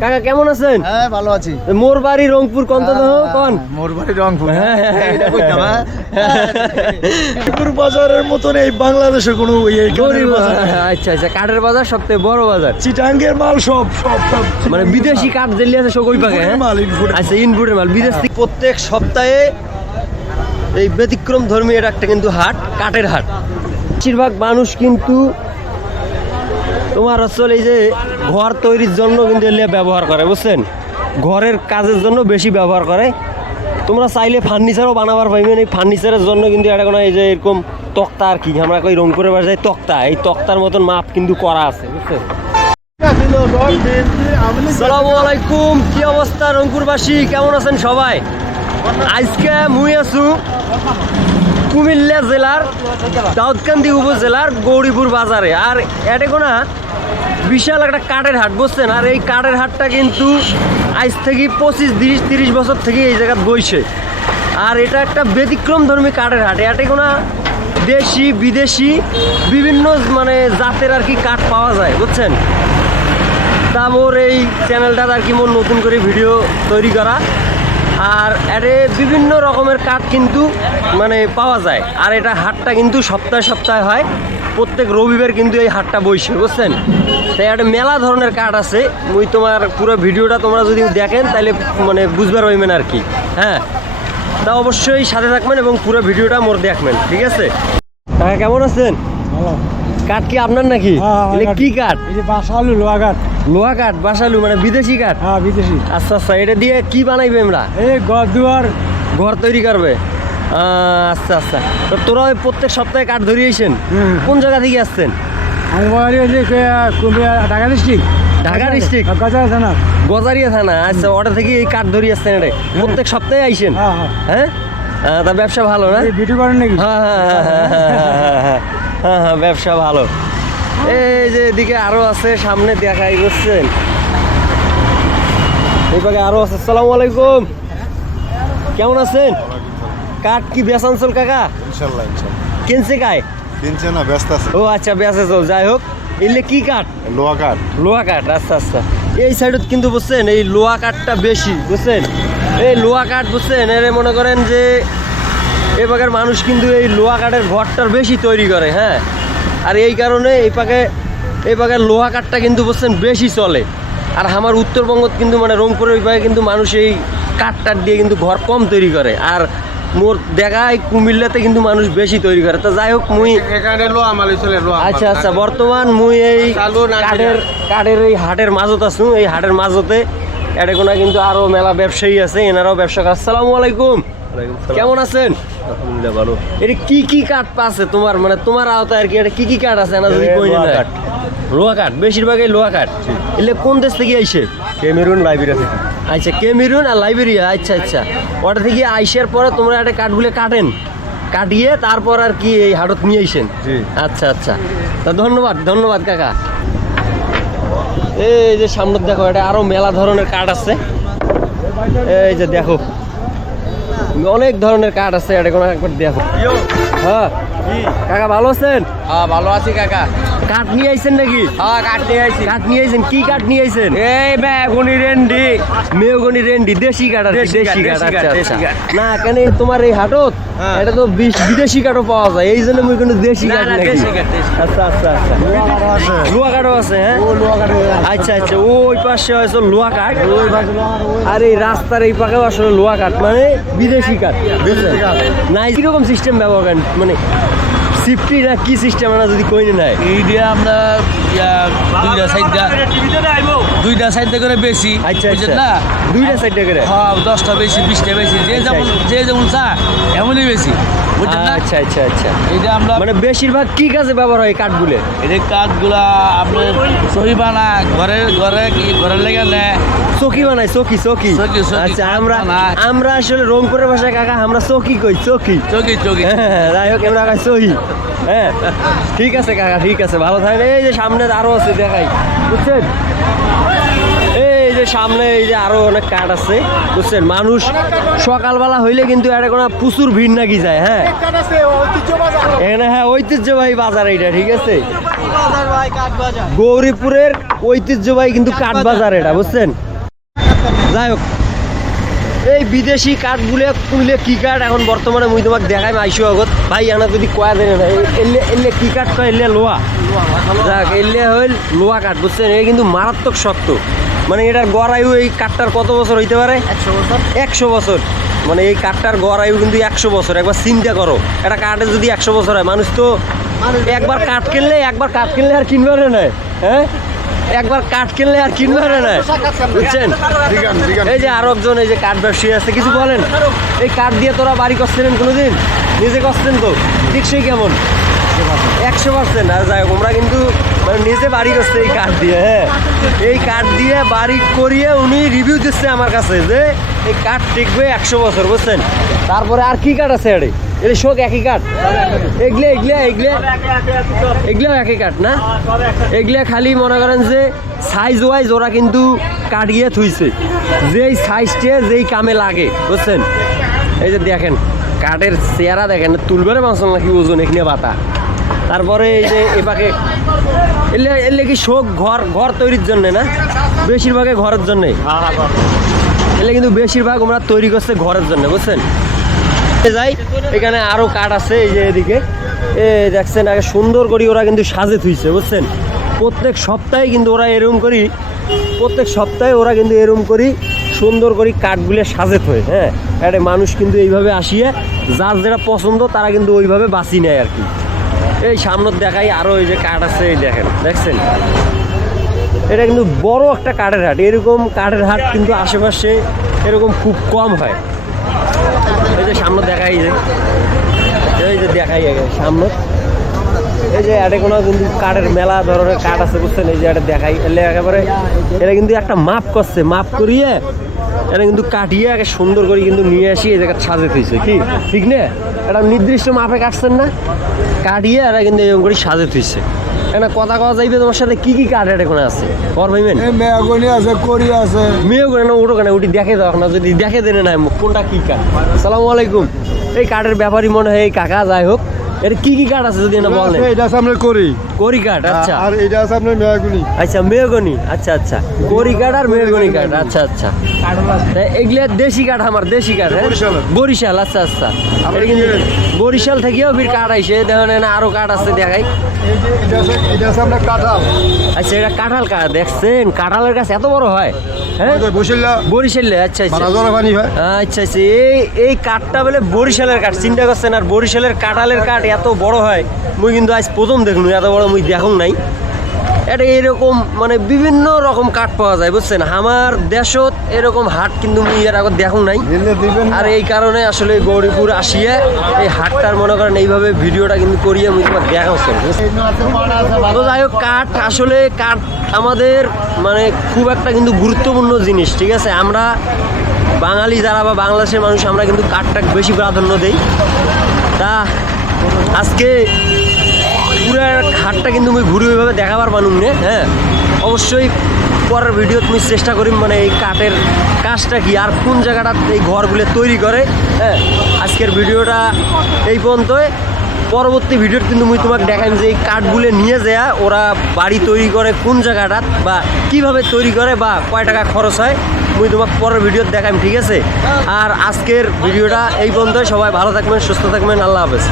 কাকা কেমন আছেন? হ্যাঁ ভালো আছি। মোর বাড়ি রংপুর কন্ত কন? মোর বাড়ি রংপুর। হ্যাঁ, হ্যাঁ, হ্যাঁ। এইটা কইতাম, হ্যাঁ? রংপুর বাজারের মতন এই বাংলাদেশে কোনো এই গরিব বাজার আচ্ছা আচ্ছা কাঠের বাজার সবথেকে বড় বাজার? চিটাঙ্গের মাল সব সব সব। মানে বিদেশি কাঠ দিল্লি আছে সব ওই পাকে হ্যাঁ? মাল ইনপুট আচ্ছা ইনপুটের মাল বিদেশ থেকে প্রত্যেক সপ্তাহে এই ব্যতিক্রম ধর্মী এটা একটা কিন্তু হাট কাঠের হাট। বেশিরভাগ মানুষ কিন্তু তোমার আসলে এই যে ঘর তৈরির জন্য কিন্তু এলিয়া ব্যবহার করে বুঝছেন? ঘরের কাজের জন্য বেশি ব্যবহার করে। তোমরা চাইলে ফার্নিচারও বানাবার পাইবেন এই ফার্নিচারের জন্য কিন্তু এটা কোনো এই যে এরকম তক্তা আর কি আমরা কই রংপুরের বাসায় তক্তা। এই তক্তার মতন মাপ কিন্তু করা আছে বুঝছেন? সালামু আলাইকুম কি অবস্থা রংপুরবাসী? কেমন আছেন সবাই? আজকে মুই আছো কুমিল্লা জেলার দাউদকান্দি উপজেলার গৌরীপুর বাজারে। আর এটা কোনা, বিশাল একটা কাঠের হাট, বুঝছেন? আর এই কাঠের হাটটা কিন্তু আজ থেকে পঁচিশ, তিরিশ তিরিশ বছর থেকে এই জায়গায় বইছে। আর এটা একটা ব্যতিক্রম ধর্মী কাঠের হাট। এটা কোনা, দেশি, বিদেশি, বিভিন্ন মানে জাতের আর কি কাঠ পাওয়া যায়, বুঝছেন? তা মোর এই চ্যানেলটার আর কি মোর নতুন করে ভিডিও তৈরি করা। আর এরে বিভিন্ন রকমের কাঠ কিন্তু মানে পাওয়া যায়। আর এটা হাটটা কিন্তু সপ্তাহে সপ্তাহে হয়। প্রত্যেক রবিবার কিন্তু এই হাটটা বইছে বুঝছেন? তাই একটা মেলা ধরনের কাঠ আছে। ওই তোমার পুরো ভিডিওটা তোমরা যদি দেখেন, তাহলে মানে বুঝবার পাইবেন আর কি। হ্যাঁ? তা অবশ্যই সাথে থাকবেন এবং পুরো ভিডিওটা মোর দেখবেন, ঠিক আছে? কেমন আছেন? কাঠ কি আপনার নাকি? হ্যাঁ, কাঠ। কি কাঠ? এই যে বাসালু লোহাঘাট লোহা কাঠ। বাসালু মানে বিদেশি কাঠ? হ্যাঁ বিদেশি। আচ্ছা আচ্ছা এটা দিয়ে কি বানাইবে আমরা? এই ঘর দুয়ার। ঘর তৈরি করবে। আচ্ছা আচ্ছা। তো তোরা ওই প্রত্যেক সপ্তাহে কাঠ ধরিয়েছেন। কোন জায়গা থেকে আসছেন? Dhaka district Dhaka district? গাজা থানা। গজারিয়া থানা? আচ্ছা ওটা থেকে এই কাঠ ধরিয়ে আসছেন এটা? প্রত্যেক সপ্তাহে আইসেন? হ্যাঁ হ্যাঁ। হ্যাঁ? তা ব্যবসা ভালো না? ভিডিও করেন নাকি? হ্যাঁ হ্যাঁ হ্যাঁ হ্যাঁ, হ্যাঁ, হ্যাঁ, হ্যাঁ, ব্যবসা ভালো। এই যে এদিকে আরও আছে সামনে দেখাই করছেন এই পাকে আরও আছে আসসালামু আলাইকুম। কেমন আছেন? কাঠ কি বেসাঞ্চল কাকা? ইনশাল্লাহ ইনশাল্লাহ। কিনছে কায় কিনছে না ব্যস্ত আছে। ও আচ্ছা বেসে চল যাই হোক এলে কি কাঠ? লোহা কাঠ। লোহা কাঠ আচ্ছা আচ্ছা। এই সাইডত কিন্তু বুঝছেন এই লোহা কাঠটা বেশি বুঝছেন? এই লোহা কাঠ বুঝছেন? এর মনে করেন যে এবারের মানুষ কিন্তু এই লোহা কাঠের ঘরটার বেশি তৈরি করে হ্যাঁ? আর এই কারণে এই পাকে এই পাকের লোহা কাঠটা কিন্তু বুঝছেন বেশি চলে। আর আমার উত্তরবঙ্গত কিন্তু মানে রংপুরের ওই পাকে কিন্তু মানুষ এই কাঠ টাট দিয়ে কিন্তু ঘর কম তৈরি করে। আর মোর দেখায় কুমিল্লাতে কিন্তু মানুষ বেশি তৈরি করে। তো যাই হোক মুই এখানে মালি চলে আচ্ছা আচ্ছা বর্তমান মুই এই কাঠের কাঠের এই হাটের মাজত আছো। এই হাটের মাজতে এটা কোনো কিন্তু আরও মেলা ব্যবসায়ী আছে এনারাও ব্যবসা করে। আসসালামু আলাইকুম। কেমন আছেন? আলহামদুলিল্লাহ ভালো। এটা কি কি কাঠ আছে তোমার? মানে তোমার আওতায় আর কি এটা কি কি কাঠ আছে না যদি কই না। লোহা কাঠ। বেশিরভাগই লোহা কাঠ। এলে কোন দেশ থেকে আইছে? কেমেরুন লাইব্রেরি থেকে। আচ্ছা কেমিরুন আর লাইবেরিয়া আচ্ছা আচ্ছা। ওটা থেকে আইসার পরে তোমরা একটা কাঠগুলো কাটেন। কাটিয়ে তারপর আর কি এই হাটত নিয়ে আইসেন। আচ্ছা আচ্ছা। তা ধন্যবাদ ধন্যবাদ কাকা। এই যে সামনে দেখো এটা আরও মেলা ধরনের কাঠ আছে। এই যে দেখো অনেক ধরনের কাঠ আছে এটা কোনো একবার দেখো। হ্যাঁ। কাকা ভালো আছেন? হ্যাঁ ভালো আছি কাকা। কাঠ নিয়ে আইছেন নাকি? হ্যাঁ কাটতে আইছি। কাঠ নিয়ে আইছেন কি কাঠ নিয়ে আইছেন? এই বেগুনি রেন্ডি। মেয়গনি রেন্ডি দেশি কাঠ আর দেশি কাঠ, কাঠ কাঠ, আচ্ছা। আচ্ছা কাঠ। না কেন তোমার এই হাটত হ্যাঁ। এটা তো বিদেশি কাঠও পাওয়া যায় এই জন্য মুই কোনো দেশি কাঠ নাকি? কাঠ, কাঠ। আচ্ছা আচ্ছা আচ্ছা। লোহা কাঠও আছে। হ্যাঁ? কাঠ আচ্ছা আচ্ছা ওই পাশে হয়েছে লোহা কাঠ। আর এই রাস্তার এই পাশেও আসলে লোহা কাঠ মানে বিদেশি কাঠ। বিদেশি কাঠ। না কীরকম সিস্টেম ব্যবহার করেন মানে সিফটি না কি সিস্টেম আমরা যদি কইনে নাই? এই দিয়ে আমরা ইয়া, দুইটা সাইডটা দুইটা সাইডটা করে বেশি আচ্ছা আচ্ছা। না? দুইটা সাইডটা করে? হ্যাঁ দশটা বেশি বিশটা বেশি যে যেমন যে যেমন চা এমনই বেশি। বুঝলেন না? আচ্ছা আচ্ছা আচ্ছা। এটা আমরা মানে বেশিরভাগ কি কাজে ব্যবহার হয় এই কাঠগুলো? এই কাঠগুলা আপনার সহি বানা ঘরে কি ঘরের লেগে নেয় চকি বানাই চকি চকি। আচ্ছা আমরা আমরা আসলে রংপুরের ভাষায় কাকা আমরা চকি কই চকি। চকি চকি। হ্যাঁ যাই হোক আমরা কাকা হ্যাঁ ঠিক আছে কাকা ঠিক আছে ভালো থাকেন। এই যে সামনে আরও আছে দেখাই। বুঝছেন? যে সামনে এই যে আরও অনেক কাঠ আছে, বুঝছেন? মানুষ সকালবেলা হইলে কিন্তু এটা কোনো প্রচুর ভিড় নাকি যায় হ্যাঁ? এখানে হ্যাঁ ঐতিহ্যবাহী বাজার এটা ঠিক আছে? গৌরীপুরের ঐতিহ্যবাহী কিন্তু কাঠ বাজার এটা, বুঝছেন? যাই হোক, এই বিদেশি কাঠ কাঠগুলো কুইলে কি কাঠ? এখন বর্তমানে মুই তোমাকে দেখাই আইসো আগত। ভাই আনা যদি কয়া দেয় না এলে এলে কি কাঠ কয়? এলে লোহা যাক, এলে হইল লোহা কাঠ, বুঝছেন? এই কিন্তু মারাত্মক শক্ত। মানে এটার গড় আয়ু এই কাঠটার কত বছর হইতে পারে? একশো বছর। একশো বছর। মানে এই কাঠটার গড় আয়ু কিন্তু একশো বছর। একবার চিন্তা করো একটা কাঠে যদি একশো বছর হয় মানুষ তো একবার কাঠ কিনলে একবার কাঠ কিনলে আর কিনবে না নয় হ্যাঁ? একবার কাঠ কিনলে আর কিনবে না বুঝছেন? এই যে আরও একজন এই যে কাঠ ব্যবসায়ী আছে কিছু বলেন? এই কাঠ দিয়ে তোরা বাড়ি করছিলেন কোনোদিন? নিজে করছেন তো? ঠিক সেই কেমন? একশো পার্সেন্ট। আর যাই হোক, আমরা কিন্তু নিজে বাড়ি করছে এই কাঠ দিয়ে হ্যাঁ। এই কাঠ দিয়ে বাড়ি করিয়ে উনি রিভিউ দিচ্ছে আমার কাছে যে এই কাঠ টিকবে একশো বছর, বুঝছেন? তারপরে আর কি কাঠ আছে আরে এটা শোক একই কাঠ? এগলে এগলে এগলে। এগুলো একই কাঠ না? এগুলা খালি মনে করেন যে সাইজ ওয়াইজ ওরা কিন্তু কাঠ গিয়ে থুইছে। যেই সাইজটা যেই কামে লাগে, বুঝছেন? এই যে দেখেন, কাঠের চেহারা দেখেন, তুলবারে মাংস নাকি ওজন, এখানে বাতা। তারপরে এই যে এপাকে এলে এলে কি শোক ঘর ঘর তৈরির জন্য না? বেশিরভাগে ঘরের জন্যে। এলে কিন্তু বেশিরভাগ আমরা তৈরি করছে ঘরের জন্য, বুঝছেন? যাই, এখানে আরও কাঠ আছে, এই যে এদিকে। এ দেখছেন, আগে সুন্দর করে ওরা কিন্তু সাজে থুইছে, বুঝছেন? প্রত্যেক সপ্তাহে কিন্তু ওরা এরকম করি, প্রত্যেক সপ্তাহে ওরা কিন্তু এরকম করি, সুন্দর করে কাঠগুলো সাজে থয় হ্যাঁ? একটা মানুষ কিন্তু এইভাবে আসিয়ে, যার যেটা পছন্দ, তারা কিন্তু ওইভাবে বাঁচি নেয় আর কি। এই সামনের দেখাই আরও এই যে কাঠ আছে, এই দেখেন, দেখছেন? এটা কিন্তু বড় একটা কাঠের হাট। এরকম কাঠের হাট কিন্তু আশেপাশে এরকম খুব কম হয়। এই যে সামনে দেখাই যে, এই যে দেখাই আগে সামনে। এই যে এটা কোনো কিন্তু কাঠের মেলা ধরনের কাঠ আছে, বুঝছেন? এই যে এটা দেখাই। একেবারে এটা কিন্তু একটা মাপ করছে। মাপ করিয়ে এটা কিন্তু কাটিয়ে একে সুন্দর করে কিন্তু নিয়ে আসি এই জায়গায় সাজে থইছে। কি? ঠিক না? এটা নির্দিষ্ট মাপে কাটছেন না? কাটিয়ে এরা কিন্তু এরকম করে সাজে থইছে। এখানে কথা কথা যাইবে তোমার সাথে? কি কি কাঠ এটা কোনো আছে? কর ভাইবেন। মেয়াগনি আছে করি আছে। মেয়ে করে না ওটো কেন? উঠি দেখে দাও না যদি দেখে দেনে না কোনটা কি কাঠ? সালাম আলাইকুম। এই কাঠের ব্যাপারই মনে হয় এই কাকা যাই হোক। এটা কি কি কাঠ আছে যদি না বলেন? এটা আছে আপনার করি করি কাঠ আচ্ছা। আর এটা আছে আপনার মেয়াগুনি আচ্ছা মেহগনি আচ্ছা আচ্ছা। করি কাঠ আর মেহগনি কাঠ আচ্ছা আচ্ছা। এগুলা দেশি কাঠ আমার দেশি কাঠ হ্যাঁ? বরিশাল। আচ্ছা আচ্ছা। এটা কিন্তু বরিশাল থেকেও ফির কাঠ আইসে দেখেন আরও কাঠ আছে দেখাই। এই এটা আছে এটা আছে আপনার কাঁঠাল। আচ্ছা এটা কাঁঠাল কাঠ দেখছেন? কাঁঠালের গাছ এত বড় হয়? হ্যাঁ? আচ্ছা আচ্ছা। আচ্ছা আচ্ছা। এই এই কাঠটা বলে বরিশালের কাঠ চিন্তা করছেন আর বরিশালের কাঁঠালের কাঠ এত বড় হয় মুই কিন্তু আজ প্রথম দেখুন এত বড় মুই দেখুন নাই। এটা এরকম মানে বিভিন্ন রকম কাঠ পাওয়া যায় বুঝছেন? আমার দেশত এরকম হাট কিন্তু মুই এর আগে দেখুন নাই। আর এই কারণে আসলে গৌরীপুর আসিয়ে এই হাটটার মনে করেন এইভাবে ভিডিওটা কিন্তু করিয়ে মুই তোমার দেখা হচ্ছে তো যাই হোক কাঠ আসলে কাঠ আমাদের মানে খুব একটা কিন্তু গুরুত্বপূর্ণ জিনিস ঠিক আছে? আমরা বাঙালি যারা বা বাংলাদেশের মানুষ আমরা কিন্তু কাঠটা বেশি প্রাধান্য দেই। তা আজকে পুরো খাটটা কিন্তু আমি ঘুরে ওইভাবে দেখাবার মানুষ নে হ্যাঁ? অবশ্যই পরের ভিডিও তুমি চেষ্টা করি মানে এই কাঠের কাজটা কি, আর কোন জায়গাটা এই ঘরগুলো তৈরি করে হ্যাঁ? আজকের ভিডিওটা এই পর্যন্তই। পরবর্তী ভিডিওর কিন্তু মুই তোমাকে দেখাইম যে এই কাঠগুলো নিয়ে যায় ওরা বাড়ি তৈরি করে কোন জায়গাটাত বা কীভাবে তৈরি করে বা কয় টাকা খরচ হয় মুই তোমাকে পরের ভিডিও দেখাইম, ঠিক আছে? আর আজকের ভিডিওটা এই পর্যন্তই। সবাই ভালো থাকবেন, সুস্থ থাকবেন। আল্লাহ হাফেজ।